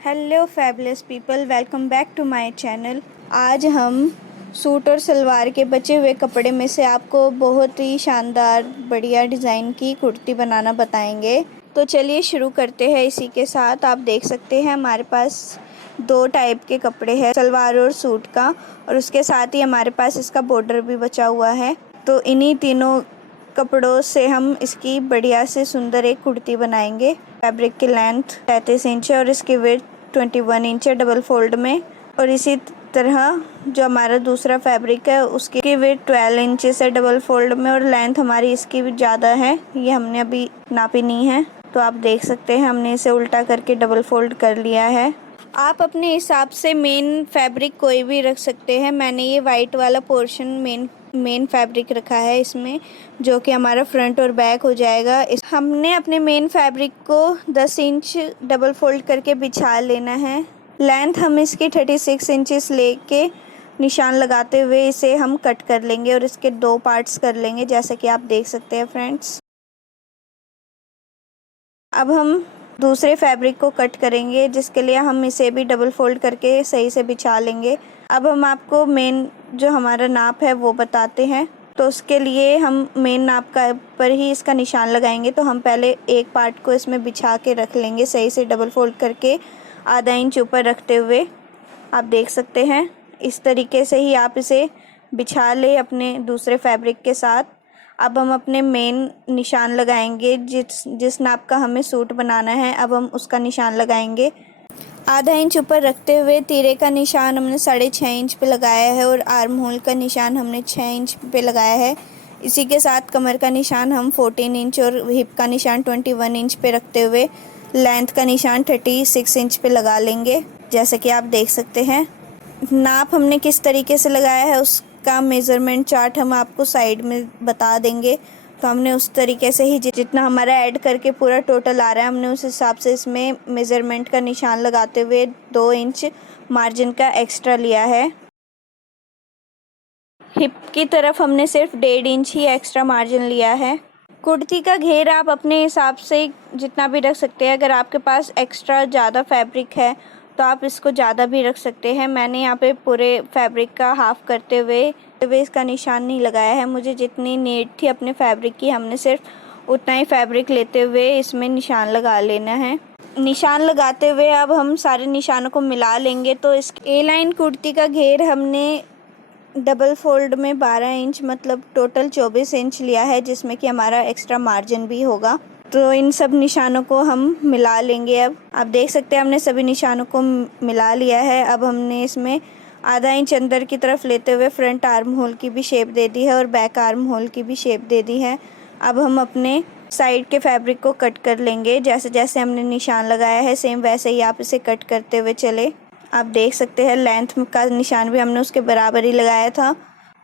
Hello fabulous people, welcome back to my channel. आज हम suit और सलवार के बचे हुए कपड़े में से आपको बहुत ही शानदार बढ़िया डिज़ाइन की कुर्ती बनाना बताएंगे। तो चलिए शुरू करते हैं। इसी के साथ आप देख सकते हैं हमारे पास दो टाइप के कपड़े हैं, सलवार और सूट का, और उसके साथ ही हमारे पास इसका बॉर्डर भी बचा हुआ है। तो इन्हीं तीनों कपड़ों से हम इसकी बढ़िया से सुंदर एक कुर्ती बनाएंगे। फैब्रिक की लेंथ 33 इंच है और इसकी विड्थ 21 इंच है डबल फोल्ड में। और इसी तरह जो हमारा दूसरा फैब्रिक है उसकी विड्थ 12 इंचेस है डबल फोल्ड में, और लेंथ हमारी इसकी भी ज़्यादा है, ये हमने अभी नापी नहीं है। तो आप देख सकते हैं हमने इसे उल्टा करके डबल फोल्ड कर लिया है। आप अपने हिसाब से मेन फैब्रिक कोई भी रख सकते हैं। मैंने ये वाइट वाला पोर्शन मेन फैब्रिक रखा है इसमें, जो कि हमारा फ्रंट और बैक हो जाएगा। हमने अपने मेन फैब्रिक को 10 इंच डबल फोल्ड करके बिछा लेना है। लेंथ हम इसकी 36 इंचेस लेके निशान लगाते हुए इसे हम कट कर लेंगे और इसके दो पार्ट्स कर लेंगे, जैसे कि आप देख सकते हैं फ्रेंड्स। अब हम दूसरे फैब्रिक को कट करेंगे, जिसके लिए हम इसे भी डबल फोल्ड करके सही से बिछा लेंगे। अब हम आपको मेन जो हमारा नाप है वो बताते हैं। तो उसके लिए हम मेन नाप का पर ही इसका निशान लगाएंगे। तो हम पहले एक पार्ट को इसमें बिछा के रख लेंगे सही से डबल फोल्ड करके, आधा इंच ऊपर रखते हुए। आप देख सकते हैं इस तरीके से ही आप इसे बिछा ले अपने दूसरे फैब्रिक के साथ। अब हम अपने मेन निशान लगाएंगे, जिस नाप का हमें सूट बनाना है। अब हम उसका निशान लगाएंगे। आधा इंच ऊपर रखते हुए तीरे का निशान हमने 6.5 इंच पे लगाया है, और आर्म होल का निशान हमने 6 इंच पे लगाया है। इसी के साथ कमर का निशान हम 14 इंच और हिप का निशान 21 इंच पे रखते हुए लेंथ का निशान 36 इंच पे लगा लेंगे, जैसे कि आप देख सकते हैं। नाप हमने किस तरीके से लगाया है उसका मेज़रमेंट चार्ट हम आपको साइड में बता देंगे। तो हमने उस तरीके से ही जितना हमारा ऐड करके पूरा टोटल आ रहा है, हमने उस हिसाब से इसमें मेज़रमेंट का निशान लगाते हुए 2 इंच मार्जिन का एक्स्ट्रा लिया है। हिप की तरफ हमने सिर्फ 1.5 इंच ही एक्स्ट्रा मार्जिन लिया है। कुर्ती का घेर आप अपने हिसाब से जितना भी रख सकते हैं। अगर आपके पास एक्स्ट्रा ज़्यादा फैब्रिक है तो आप इसको ज़्यादा भी रख सकते हैं। मैंने यहाँ पे पूरे फैब्रिक का हाफ़ करते हुए इसका निशान नहीं लगाया है। मुझे जितनी नीड थी अपने फैब्रिक की, हमने सिर्फ उतना ही फैब्रिक लेते हुए इसमें निशान लगा लेना है। निशान लगाते हुए अब हम सारे निशानों को मिला लेंगे। तो इस ए लाइन कुर्ती का घेर हमने डबल फोल्ड में 12 इंच मतलब टोटल 24 इंच लिया है, जिसमें कि हमारा एक्स्ट्रा मार्जिन भी होगा। तो इन सब निशानों को हम मिला लेंगे। अब आप देख सकते हैं हमने सभी निशानों को मिला लिया है। अब हमने इसमें आधा इंच अंदर की तरफ लेते हुए फ्रंट आर्म होल की भी शेप दे दी है और बैक आर्म होल की भी शेप दे दी है। अब हम अपने साइड के फैब्रिक को कट कर लेंगे। जैसे जैसे हमने निशान लगाया है सेम वैसे ही आप इसे कट करते हुए चले। आप देख सकते हैं लेंथ का निशान भी हमने उसके बराबर ही लगाया था।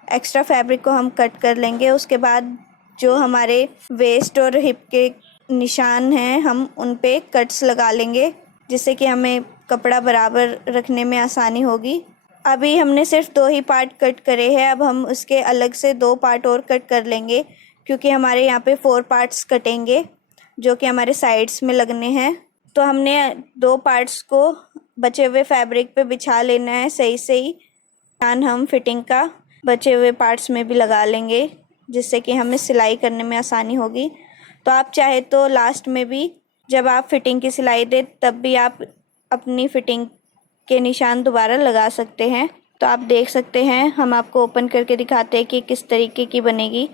एक्स्ट्रा फैब्रिक को हम कट कर लेंगे। उसके बाद जो हमारे वेस्ट और हिप के निशान हैं हम उन पे कट्स लगा लेंगे, जिससे कि हमें कपड़ा बराबर रखने में आसानी होगी। अभी हमने सिर्फ 2 ही पार्ट कट करे हैं। अब हम उसके अलग से 2 पार्ट और कट कर लेंगे, क्योंकि हमारे यहाँ पे 4 पार्ट्स कटेंगे जो कि हमारे साइड्स में लगने हैं। तो हमने 2 पार्ट्स को बचे हुए फैब्रिक पे बिछा लेना है सही से ही। निशान हम फिटिंग का बचे हुए पार्ट्स में भी लगा लेंगे, जिससे कि हमें सिलाई करने में आसानी होगी। तो आप चाहे तो लास्ट में भी जब आप फिटिंग की सिलाई दें तब भी आप अपनी फिटिंग के निशान दोबारा लगा सकते हैं। तो आप देख सकते हैं, हम आपको ओपन करके दिखाते हैं कि किस तरीके की बनेगी।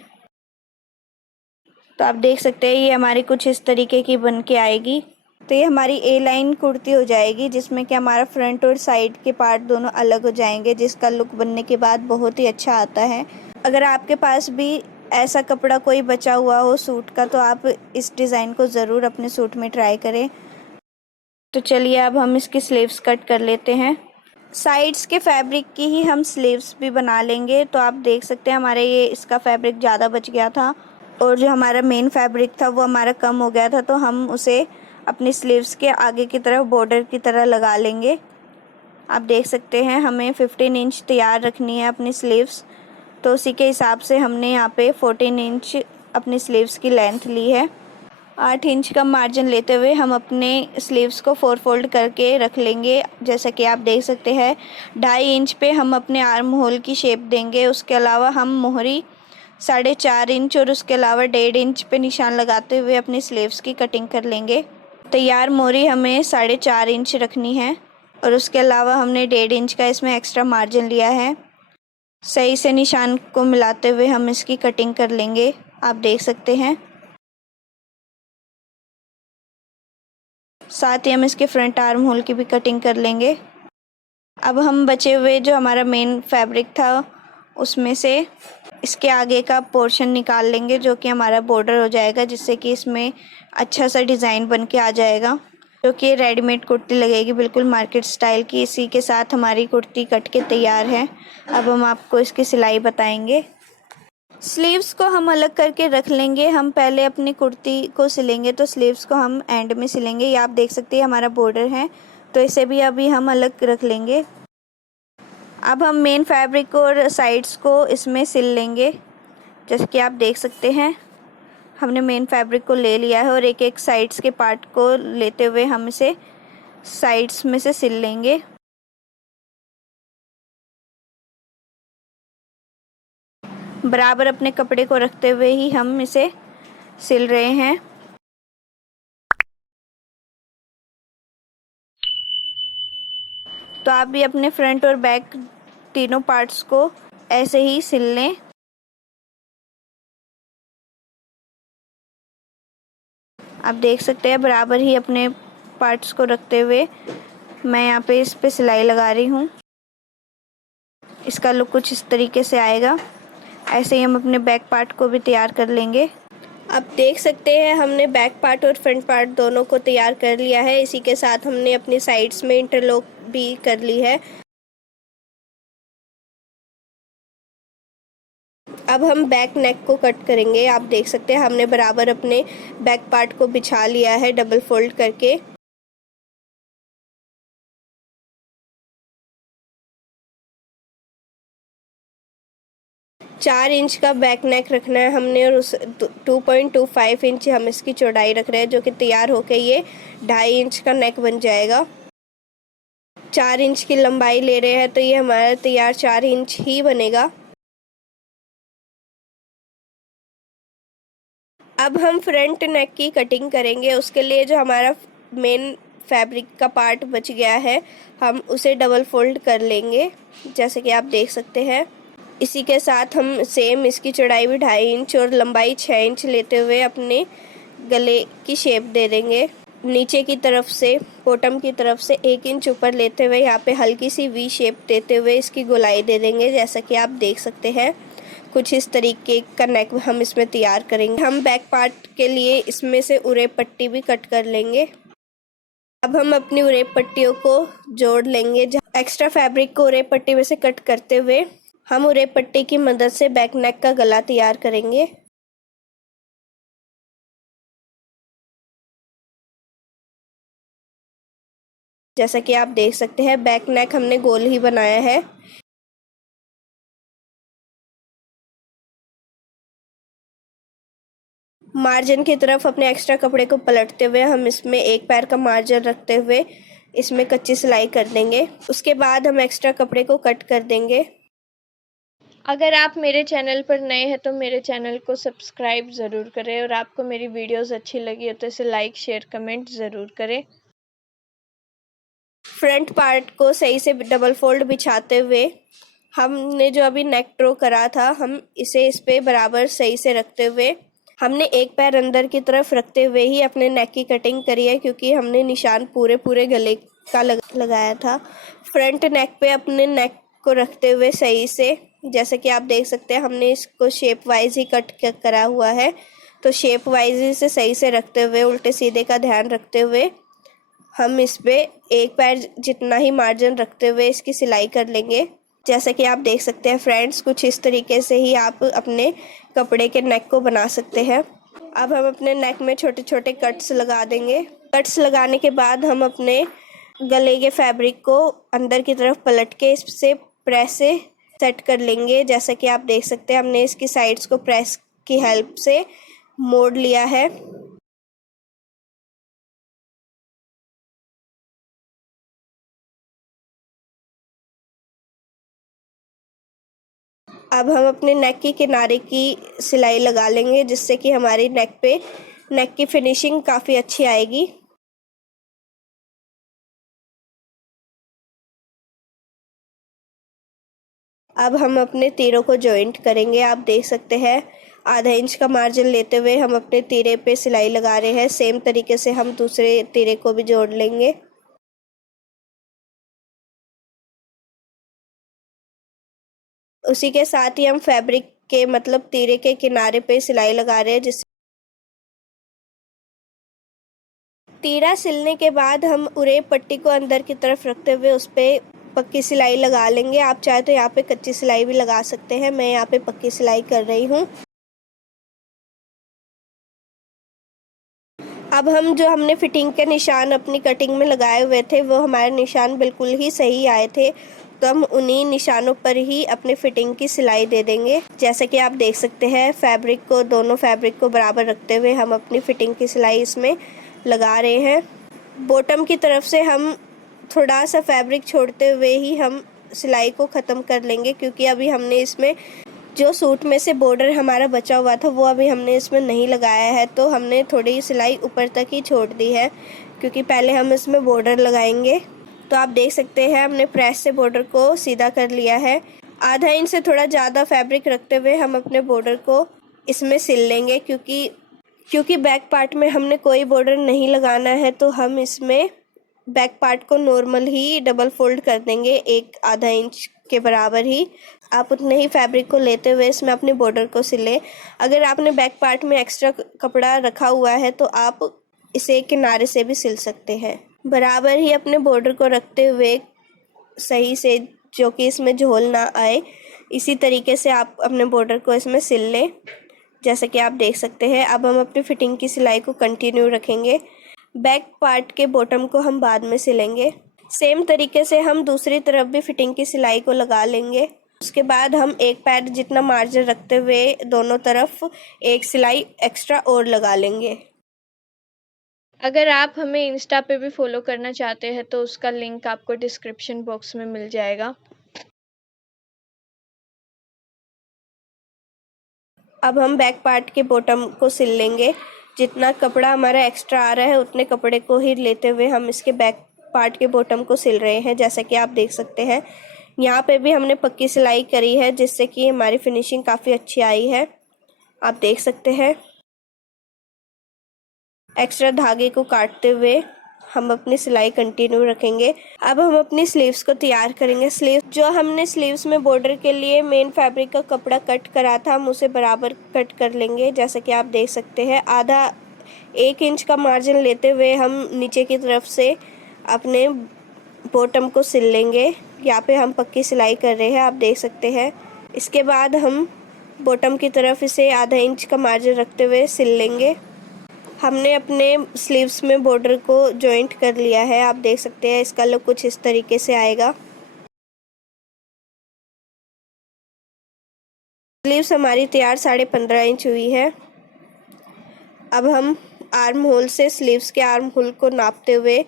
तो आप देख सकते हैं ये हमारी कुछ इस तरीके की बन के आएगी। तो ये हमारी ए लाइन कुर्ती हो जाएगी, जिसमें कि हमारा फ्रंट और साइड के पार्ट दोनों अलग हो जाएंगे, जिसका लुक बनने के बाद बहुत ही अच्छा आता है। अगर आपके पास भी ऐसा कपड़ा कोई बचा हुआ हो सूट का, तो आप इस डिज़ाइन को ज़रूर अपने सूट में ट्राई करें। तो चलिए अब हम इसकी स्लीव्स कट कर लेते हैं। साइड्स के फैब्रिक की ही हम स्लीव्स भी बना लेंगे। तो आप देख सकते हैं हमारे ये इसका फैब्रिक ज़्यादा बच गया था, और जो हमारा मेन फैब्रिक था वो हमारा कम हो गया था। तो हम उसे अपनी स्लीव्स के आगे की तरफ बॉर्डर की तरह लगा लेंगे। आप देख सकते हैं हमें 15 इंच तैयार रखनी है अपनी स्लीव्स। तो उसी के हिसाब से हमने यहाँ पे 14 इंच अपनी स्लीव्स की लेंथ ली है। 8 इंच का मार्जिन लेते हुए हम अपने स्लीव्स को 4 फोल्ड करके रख लेंगे। जैसा कि आप देख सकते हैं 2.5 इंच पे हम अपने आर्म होल की शेप देंगे। उसके अलावा हम मोहरी 4.5 इंच और उसके अलावा 1.5 इंच पे निशान लगाते हुए अपनी स्लीव्स की कटिंग कर लेंगे। तैयार मोहरी हमें 4.5 इंच रखनी है और उसके अलावा हमने 1.5 इंच का इसमें एक्स्ट्रा मार्जिन लिया है। सही से निशान को मिलाते हुए हम इसकी कटिंग कर लेंगे। आप देख सकते हैं। साथ ही हम इसके फ्रंट आर्म होल की भी कटिंग कर लेंगे। अब हम बचे हुए जो हमारा मेन फैब्रिक था उसमें से इसके आगे का पोर्शन निकाल लेंगे, जो कि हमारा बॉर्डर हो जाएगा, जिससे कि इसमें अच्छा सा डिज़ाइन बन के आ जाएगा, जो कि रेडीमेड कुर्ती लगेगी बिल्कुल मार्केट स्टाइल की। इसी के साथ हमारी कुर्ती कट के तैयार है। अब हम आपको इसकी सिलाई बताएंगे। स्लीव्स को हम अलग करके रख लेंगे। हम पहले अपनी कुर्ती को सिलेंगे तो स्लीव्स को हम एंड में सिलेंगे। ये आप देख सकते हैं हमारा बॉर्डर है, तो इसे भी अभी हम अलग रख लेंगे। अब हम मेन फैब्रिक और साइड्स को इसमें सिल लेंगे। जैसे कि आप देख सकते हैं हमने मेन फैब्रिक को ले लिया है और एक एक साइड्स के पार्ट को लेते हुए हम इसे साइड्स में से सिल लेंगे। बराबर अपने कपड़े को रखते हुए ही हम इसे सिल रहे हैं। तो आप भी अपने फ्रंट और बैक तीनों पार्ट्स को ऐसे ही सिल लें। आप देख सकते हैं बराबर ही अपने पार्ट्स को रखते हुए मैं यहाँ पे इस पे सिलाई लगा रही हूँ। इसका लुक कुछ इस तरीके से आएगा। ऐसे ही हम अपने बैक पार्ट को भी तैयार कर लेंगे। आप देख सकते हैं हमने बैक पार्ट और फ्रंट पार्ट दोनों को तैयार कर लिया है। इसी के साथ हमने अपनी साइड्स में इंटरलॉक भी कर ली है। अब हम बैक नेक को कट करेंगे। आप देख सकते हैं हमने बराबर अपने बैक पार्ट को बिछा लिया है डबल फोल्ड करके। चार इंच का बैक नेक रखना है हमने और उस 2.25 इंच हम इसकी चौड़ाई रख रहे हैं, जो कि तैयार होके ये 2.5 इंच का नेक बन जाएगा। 4 इंच की लंबाई ले रहे हैं तो ये हमारा तैयार 4 इंच ही बनेगा। अब हम फ्रंट नेक की कटिंग करेंगे। उसके लिए जो हमारा मेन फैब्रिक का पार्ट बच गया है हम उसे डबल फोल्ड कर लेंगे, जैसे कि आप देख सकते हैं। इसी के साथ हम सेम इसकी चौड़ाई भी 2.5 इंच और लंबाई 6 इंच लेते हुए अपने गले की शेप दे देंगे। नीचे की तरफ से बॉटम की तरफ से 1 इंच ऊपर लेते हुए यहाँ पे हल्की सी वी शेप देते हुए इसकी गोलाई दे देंगे, जैसा कि आप देख सकते हैं। कुछ इस तरीके का नेक हम इसमें तैयार करेंगे। हम बैक पार्ट के लिए इसमें से उरेप पट्टी भी कट कर लेंगे। अब हम अपनी उरेप पट्टियों को जोड़ लेंगे। एक्स्ट्रा फैब्रिक को उरेप पट्टी में से कट करते हुए हम उरेप पट्टी की मदद से बैक नेक का गला तैयार करेंगे। जैसा कि आप देख सकते हैं बैक नेक हमने गोल ही बनाया है। मार्जिन की तरफ अपने एक्स्ट्रा कपड़े को पलटते हुए हम इसमें एक पैर का मार्जिन रखते हुए इसमें कच्ची सिलाई कर देंगे। उसके बाद हम एक्स्ट्रा कपड़े को कट कर देंगे। अगर आप मेरे चैनल पर नए हैं तो मेरे चैनल को सब्सक्राइब ज़रूर करें और आपको मेरी वीडियोस अच्छी लगी हो तो इसे लाइक शेयर कमेंट ज़रूर करें। फ्रंट पार्ट को सही से डबल फोल्ड बिछाते हुए हमने जो अभी नेक ड्रॉ करा था हम इसे इस पे बराबर सही से रखते हुए हमने एक पैर अंदर की तरफ रखते हुए ही अपने नेक की कटिंग करी है, क्योंकि हमने निशान पूरे गले का लगाया था। फ्रंट नेक पे अपने नेक को रखते हुए सही से, जैसे कि आप देख सकते हैं हमने इसको शेप वाइज ही कट करा हुआ है, तो शेप वाइज ही से सही से रखते हुए उल्टे सीधे का ध्यान रखते हुए हम इस पे एक पैर जितना ही मार्जिन रखते हुए इसकी सिलाई कर लेंगे। जैसा कि आप देख सकते हैं फ्रेंड्स, कुछ इस तरीके से ही आप अपने कपड़े के नेक को बना सकते हैं। अब हम अपने नेक में छोटे छोटे कट्स लगा देंगे। कट्स लगाने के बाद हम अपने गले के फैब्रिक को अंदर की तरफ पलट के इससे प्रेस से सेट कर लेंगे। जैसा कि आप देख सकते हैं हमने इसकी साइड्स को प्रेस की हेल्प से मोड़ लिया है। अब हम अपने नेक की किनारे की सिलाई लगा लेंगे, जिससे कि हमारी नेक की फिनिशिंग काफ़ी अच्छी आएगी। अब हम अपने तीरों को जॉइंट करेंगे। आप देख सकते हैं आधा इंच का मार्जिन लेते हुए हम अपने तीरे पे सिलाई लगा रहे हैं। सेम तरीके से हम दूसरे तीरे को भी जोड़ लेंगे। उसी के साथ ही हम फैब्रिक के मतलब तीरे के किनारे पे सिलाई लगा रहे हैं, जिससे तीरा सिलने के बाद हम उरेब पट्टी को अंदर की तरफ रखते हुए उस पर पक्की सिलाई लगा लेंगे। आप चाहे तो यहाँ पे कच्ची सिलाई भी लगा सकते हैं। मैं यहाँ पे पक्की सिलाई कर रही हूँ। अब हम जो हमने फिटिंग के निशान अपनी कटिंग में लगाए हुए थे वो हमारे निशान बिल्कुल ही सही आए थे, तो हम उन्हीं निशानों पर ही अपनी फिटिंग की सिलाई दे देंगे। जैसे कि आप देख सकते हैं दोनों फैब्रिक को बराबर रखते हुए हम अपनी फिटिंग की सिलाई इसमें लगा रहे हैं। बॉटम की तरफ से हम थोड़ा सा फैब्रिक छोड़ते हुए ही हम सिलाई को ख़त्म कर लेंगे, क्योंकि अभी हमने इसमें जो सूट में से बॉर्डर हमारा बचा हुआ था वो अभी हमने इसमें नहीं लगाया है, तो हमने थोड़ी सिलाई ऊपर तक ही छोड़ दी है, क्योंकि पहले हम इसमें बॉर्डर लगाएंगे। तो आप देख सकते हैं हमने प्रेस से बॉर्डर को सीधा कर लिया है। आधा इंच से थोड़ा ज़्यादा फैब्रिक रखते हुए हम अपने बॉर्डर को इसमें सिल लेंगे, क्योंकि बैक पार्ट में हमने कोई बॉर्डर नहीं लगाना है, तो हम इसमें बैक पार्ट को नॉर्मल ही डबल फोल्ड कर देंगे, एक आधा इंच के बराबर ही। आप उतने ही फैब्रिक को लेते हुए इसमें अपने बॉर्डर को सिलें। अगर आपने बैक पार्ट में एक्स्ट्रा कपड़ा रखा हुआ है तो आप इसे किनारे से भी सिल सकते हैं। बराबर ही अपने बॉर्डर को रखते हुए सही से, जो कि इसमें झोल ना आए, इसी तरीके से आप अपने बॉर्डर को इसमें सिल लें, जैसे कि आप देख सकते हैं। अब हम अपनी फिटिंग की सिलाई को कंटिन्यू रखेंगे। बैक पार्ट के बॉटम को हम बाद में सिलेंगे। सेम तरीके से हम दूसरी तरफ भी फिटिंग की सिलाई को लगा लेंगे। उसके बाद हम एक पैर जितना मार्जिन रखते हुए दोनों तरफ एक सिलाई एक्स्ट्रा और लगा लेंगे। अगर आप हमें इंस्टा पे भी फॉलो करना चाहते हैं तो उसका लिंक आपको डिस्क्रिप्शन बॉक्स में मिल जाएगा। अब हम बैक पार्ट के बॉटम को सिल लेंगे। जितना कपड़ा हमारा एक्स्ट्रा आ रहा है उतने कपड़े को ही लेते हुए हम इसके बैक पार्ट के बॉटम को सिल रहे हैं। जैसा कि आप देख सकते हैं यहाँ पे भी हमने पक्की सिलाई करी है, जिससे कि हमारी फिनिशिंग काफ़ी अच्छी आई है। आप देख सकते हैं एक्स्ट्रा धागे को काटते हुए हम अपनी सिलाई कंटिन्यू रखेंगे। अब हम अपनी स्लीव्स को तैयार करेंगे। जो हमने स्लीव्स में बॉर्डर के लिए मेन फैब्रिक का कपड़ा कट करा था, हम उसे बराबर कट कर लेंगे। जैसे कि आप देख सकते हैं आधा 1 इंच का मार्जिन लेते हुए हम नीचे की तरफ से अपने बॉटम को सिल लेंगे। यहाँ पे हम पक्की सिलाई कर रहे हैं, आप देख सकते हैं। इसके बाद हम बॉटम की तरफ इसे आधा इंच का मार्जिन रखते हुए सिल लेंगे। हमने अपने स्लीव्स में बॉर्डर को जॉइंट कर लिया है, आप देख सकते हैं। इसका लुक कुछ इस तरीके से आएगा। स्लीव्स हमारी तैयार 15.5 इंच हुई है। अब हम आर्म होल से स्लीव्स के आर्म होल को नापते हुए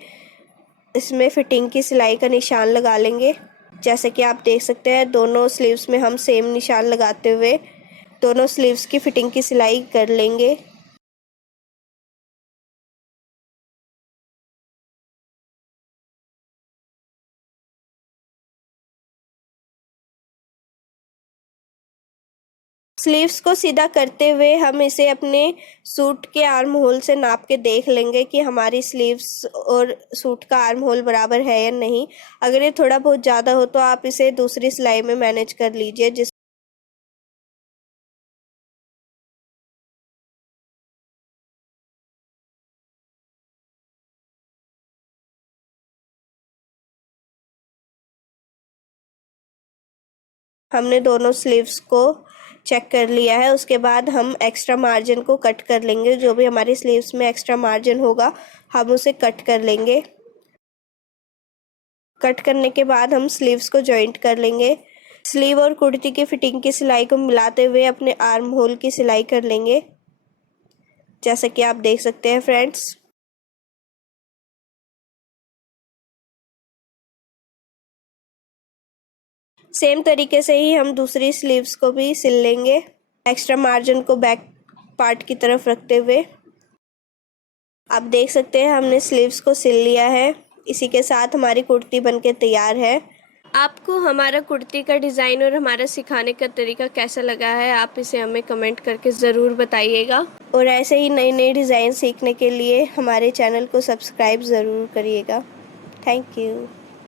इसमें फिटिंग की सिलाई का निशान लगा लेंगे। जैसे कि आप देख सकते हैं दोनों स्लीव्स में हम सेम निशान लगाते हुए दोनों स्लीव्स की फिटिंग की सिलाई कर लेंगे। स्लीव्स को सीधा करते हुए हम इसे अपने सूट के आर्म होल से नाप के देख लेंगे कि हमारी स्लीव्स और सूट का आर्म होल बराबर है या नहीं। अगर ये थोड़ा बहुत ज़्यादा हो तो आप इसे दूसरी सिलाई में मैनेज कर लीजिए। हमने दोनों स्लीव्स को चेक कर लिया है। उसके बाद हम एक्स्ट्रा मार्जिन को कट कर लेंगे। जो भी हमारी स्लीव्स में एक्स्ट्रा मार्जिन होगा हम उसे कट कर लेंगे। कट करने के बाद हम स्लीव्स को जॉइंट कर लेंगे। स्लीव और कुर्ती की फिटिंग की सिलाई को मिलाते हुए अपने आर्म होल की सिलाई कर लेंगे, जैसा कि आप देख सकते हैं फ्रेंड्स। सेम तरीके से ही हम दूसरी स्लीव्स को भी सिल लेंगे, एक्स्ट्रा मार्जिन को बैक पार्ट की तरफ रखते हुए। आप देख सकते हैं हमने स्लीव्स को सिल लिया है। इसी के साथ हमारी कुर्ती बनके तैयार है। आपको हमारा कुर्ती का डिज़ाइन और हमारा सिखाने का तरीका कैसा लगा है, आप इसे हमें कमेंट करके ज़रूर बताइएगा। और ऐसे ही नई नई डिज़ाइन सीखने के लिए हमारे चैनल को सब्सक्राइब ज़रूर करिएगा। Thank you.